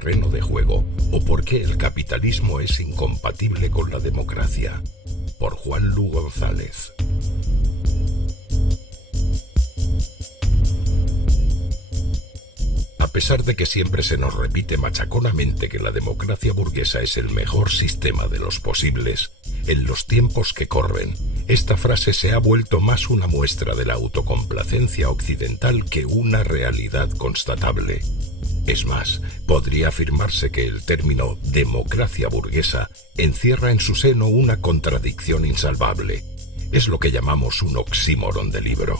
terreno de juego o por qué el capitalismo es incompatible con la democracia, por Juan Lu González. A pesar de que siempre se nos repite machaconamente que la democracia burguesa es el mejor sistema de los posibles, en los tiempos que corren, esta frase se ha vuelto más una muestra de la autocomplacencia occidental que una realidad constatable. Es más, podría afirmarse que el término democracia burguesa encierra en su seno una contradicción insalvable. Es lo que llamamos un oxímoron de libro.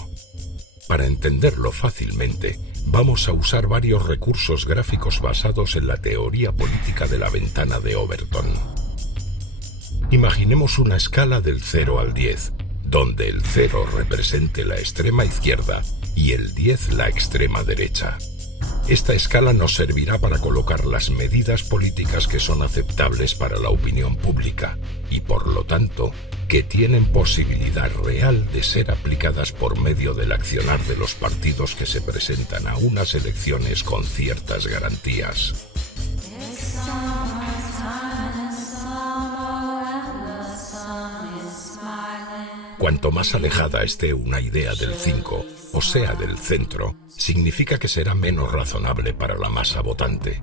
Para entenderlo fácilmente, vamos a usar varios recursos gráficos basados en la teoría política de la ventana de Overton. Imaginemos una escala del 0 al 10, donde el 0 represente la extrema izquierda y el 10 la extrema derecha. Esta escala nos servirá para colocar las medidas políticas que son aceptables para la opinión pública y, por lo tanto, que tienen posibilidad real de ser aplicadas por medio del accionar de los partidos que se presentan a unas elecciones con ciertas garantías. Cuanto más alejada esté una idea del 5, o sea del centro, significa que será menos razonable para la masa votante.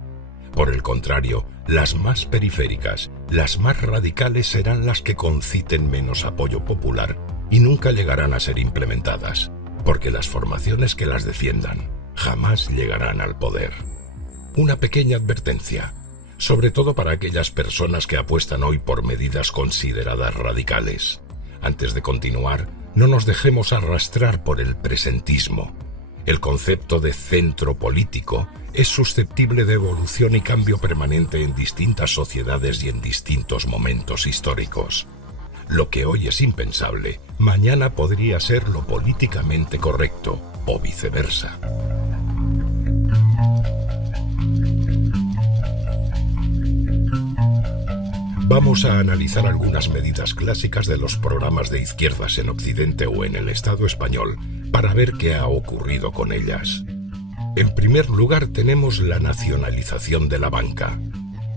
Por el contrario, las más periféricas, las más radicales serán las que conciten menos apoyo popular y nunca llegarán a ser implementadas, porque las formaciones que las defiendan jamás llegarán al poder. Una pequeña advertencia, sobre todo para aquellas personas que apuestan hoy por medidas consideradas radicales. Antes de continuar, no nos dejemos arrastrar por el presentismo. El concepto de centro político es susceptible de evolución y cambio permanente en distintas sociedades y en distintos momentos históricos. Lo que hoy es impensable, mañana podría ser lo políticamente correcto, o viceversa. Vamos a analizar algunas medidas clásicas de los programas de izquierdas en Occidente o en el Estado español para ver qué ha ocurrido con ellas. En primer lugar tenemos la nacionalización de la banca.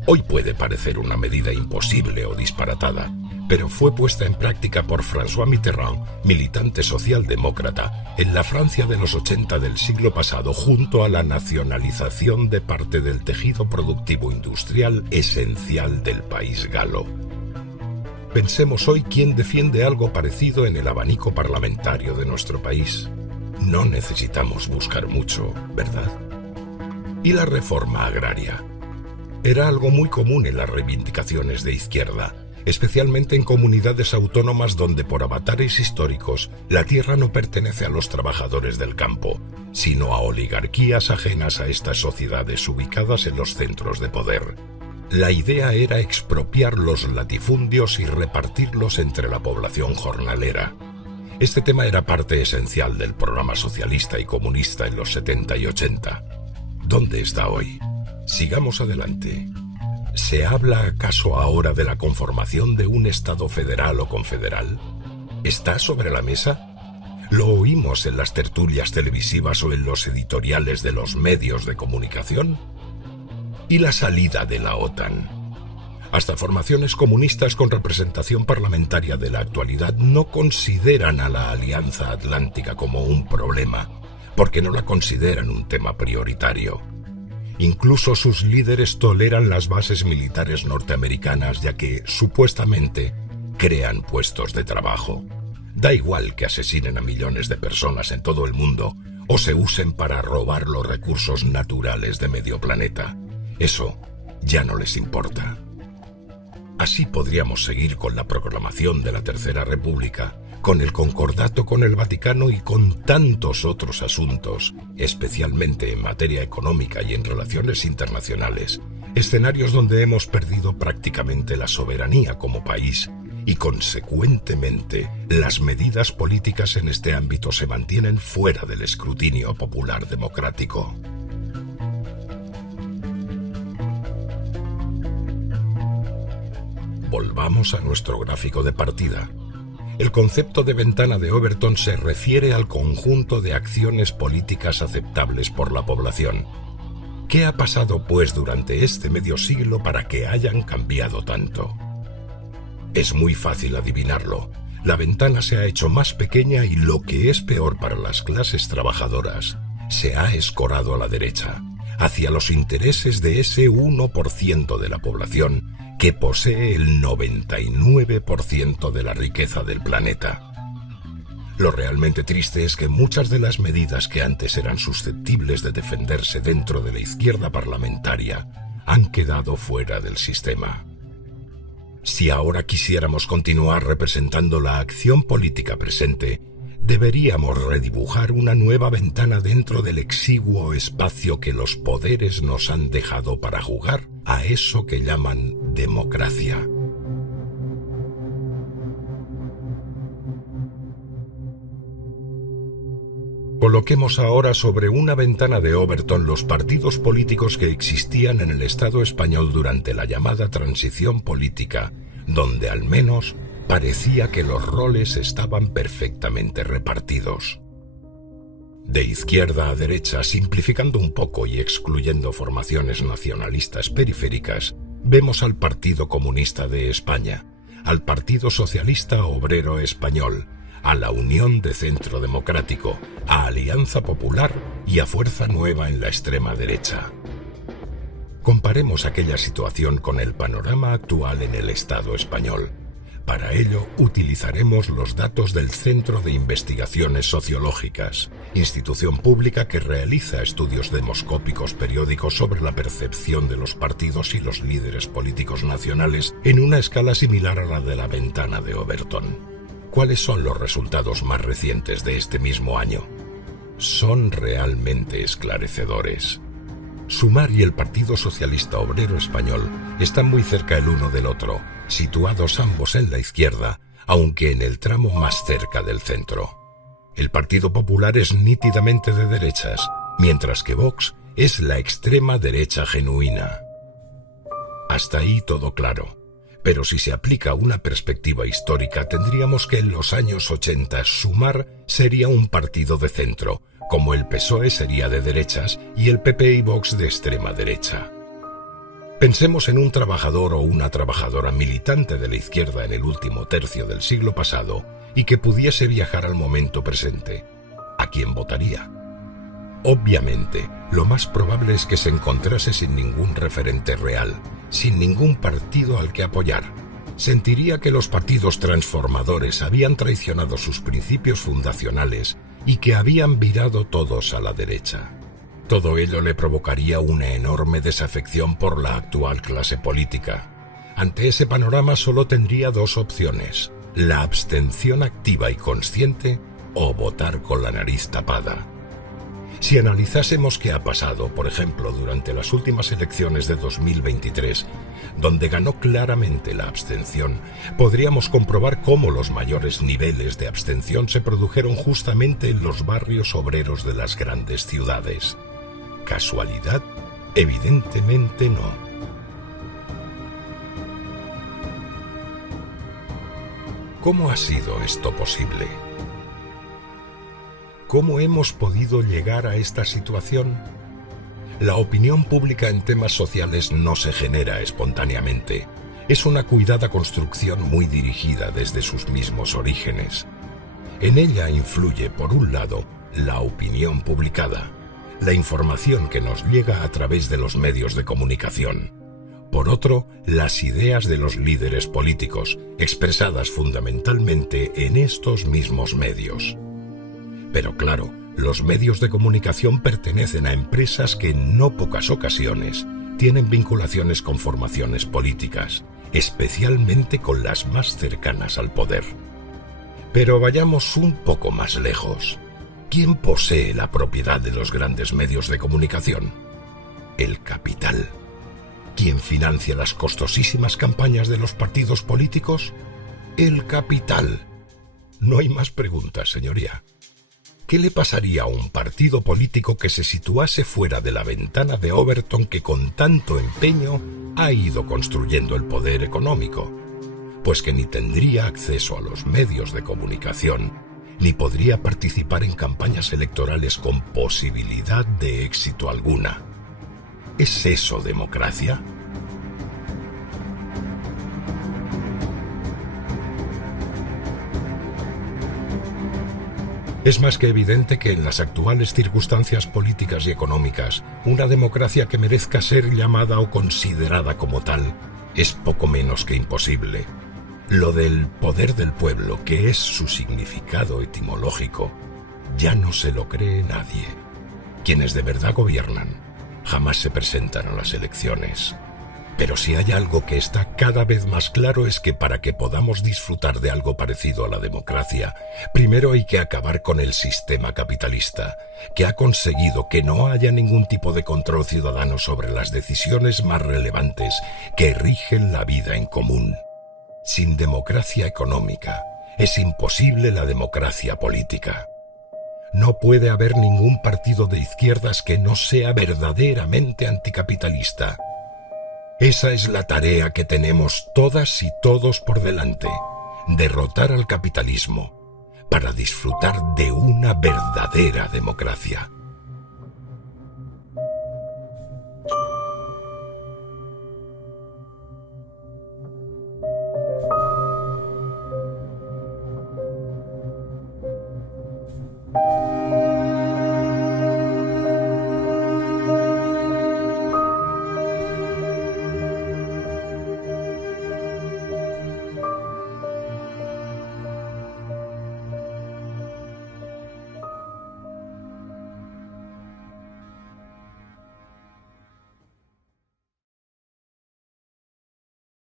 Hoy puede parecer una medida imposible o disparatada, pero fue puesta en práctica por François Mitterrand, militante socialdemócrata, en la Francia de los 80 del siglo pasado, junto a la nacionalización de parte del tejido productivo industrial esencial del país galo. Pensemos hoy quién defiende algo parecido en el abanico parlamentario de nuestro país. No necesitamos buscar mucho, ¿verdad? ¿Y la reforma agraria? Era algo muy común en las reivindicaciones de izquierda, especialmente en comunidades autónomas donde por avatares históricos la tierra no pertenece a los trabajadores del campo, sino a oligarquías ajenas a estas sociedades ubicadas en los centros de poder. La idea era expropiar los latifundios y repartirlos entre la población jornalera. Este tema era parte esencial del programa socialista y comunista en los 70 y 80. ¿Dónde está hoy? Sigamos adelante. ¿Se habla acaso ahora de la conformación de un Estado federal o confederal? ¿Está sobre la mesa? ¿Lo oímos en las tertulias televisivas o en los editoriales de los medios de comunicación? ¿Y la salida de la OTAN? Hasta formaciones comunistas con representación parlamentaria de la actualidad no consideran a la Alianza Atlántica como un problema, porque no la consideran un tema prioritario. Incluso sus líderes toleran las bases militares norteamericanas ya que, supuestamente, crean puestos de trabajo. Da igual que asesinen a millones de personas en todo el mundo o se usen para robar los recursos naturales de medio planeta. Eso ya no les importa. Así podríamos seguir con la proclamación de la Tercera República, con el concordato con el Vaticano y con tantos otros asuntos, especialmente en materia económica y en relaciones internacionales, escenarios donde hemos perdido prácticamente la soberanía como país y, consecuentemente, las medidas políticas en este ámbito se mantienen fuera del escrutinio popular democrático. Volvamos a nuestro gráfico de partida. El concepto de ventana de Overton se refiere al conjunto de acciones políticas aceptables por la población. ¿Qué ha pasado, pues, durante este medio siglo para que hayan cambiado tanto? Es muy fácil adivinarlo. La ventana se ha hecho más pequeña y, lo que es peor para las clases trabajadoras, se ha escorado a la derecha, hacia los intereses de ese 1% de la población que posee el 99% de la riqueza del planeta. Lo realmente triste es que muchas de las medidas que antes eran susceptibles de defenderse dentro de la izquierda parlamentaria han quedado fuera del sistema. Si ahora quisiéramos continuar representando la acción política presente, deberíamos redibujar una nueva ventana dentro del exiguo espacio que los poderes nos han dejado para jugar a eso que llaman democracia. Coloquemos ahora sobre una ventana de Overton los partidos políticos que existían en el Estado español durante la llamada transición política, donde al menos parecía que los roles estaban perfectamente repartidos. De izquierda a derecha, simplificando un poco y excluyendo formaciones nacionalistas periféricas, vemos al Partido Comunista de España, al Partido Socialista Obrero Español, a la Unión de Centro Democrático, a Alianza Popular y a Fuerza Nueva en la extrema derecha. Comparemos aquella situación con el panorama actual en el Estado español. Para ello, utilizaremos los datos del Centro de Investigaciones Sociológicas, institución pública que realiza estudios demoscópicos periódicos sobre la percepción de los partidos y los líderes políticos nacionales en una escala similar a la de la ventana de Overton. ¿Cuáles son los resultados más recientes de este mismo año? Son realmente esclarecedores. Sumar y el Partido Socialista Obrero Español están muy cerca el uno del otro, situados ambos en la izquierda, aunque en el tramo más cerca del centro. El Partido Popular es nítidamente de derechas, mientras que Vox es la extrema derecha genuina. Hasta ahí todo claro. Pero si se aplica una perspectiva histórica, tendríamos que en los años 80 Sumar sería un partido de centro, como el PSOE sería de derechas y el PP y Vox de extrema derecha. Pensemos en un trabajador o una trabajadora militante de la izquierda en el último tercio del siglo pasado y que pudiese viajar al momento presente. ¿A quién votaría? Obviamente, lo más probable es que se encontrase sin ningún referente real, sin ningún partido al que apoyar. Sentiría que los partidos transformadores habían traicionado sus principios fundacionales y que habían virado todos a la derecha. Todo ello le provocaría una enorme desafección por la actual clase política. Ante ese panorama solo tendría dos opciones: la abstención activa y consciente o votar con la nariz tapada. Si analizásemos qué ha pasado, por ejemplo, durante las últimas elecciones de 2023, donde ganó claramente la abstención, podríamos comprobar cómo los mayores niveles de abstención se produjeron justamente en los barrios obreros de las grandes ciudades. ¿Casualidad? Evidentemente no. ¿Cómo ha sido esto posible? ¿Cómo hemos podido llegar a esta situación? La opinión pública en temas sociales no se genera espontáneamente. Es una cuidada construcción muy dirigida desde sus mismos orígenes. En ella influye, por un lado, la opinión publicada, la información que nos llega a través de los medios de comunicación. Por otro, las ideas de los líderes políticos, expresadas fundamentalmente en estos mismos medios. Pero claro, los medios de comunicación pertenecen a empresas que en no pocas ocasiones tienen vinculaciones con formaciones políticas, especialmente con las más cercanas al poder. Pero vayamos un poco más lejos. ¿Quién posee la propiedad de los grandes medios de comunicación? El capital. ¿Quién financia las costosísimas campañas de los partidos políticos? El capital. No hay más preguntas, señoría. ¿Qué le pasaría a un partido político que se situase fuera de la ventana de Overton que con tanto empeño ha ido construyendo el poder económico? Pues que ni tendría acceso a los medios de comunicación, ni podría participar en campañas electorales con posibilidad de éxito alguna. ¿Es eso democracia? Es más que evidente que en las actuales circunstancias políticas y económicas, una democracia que merezca ser llamada o considerada como tal es poco menos que imposible. Lo del poder del pueblo, que es su significado etimológico, ya no se lo cree nadie. Quienes de verdad gobiernan jamás se presentan a las elecciones. Pero si hay algo que está cada vez más claro es que para que podamos disfrutar de algo parecido a la democracia, primero hay que acabar con el sistema capitalista, que ha conseguido que no haya ningún tipo de control ciudadano sobre las decisiones más relevantes que rigen la vida en común. Sin democracia económica, es imposible la democracia política. No puede haber ningún partido de izquierdas que no sea verdaderamente anticapitalista. Esa es la tarea que tenemos todas y todos por delante, derrotar al capitalismo para disfrutar de una verdadera democracia.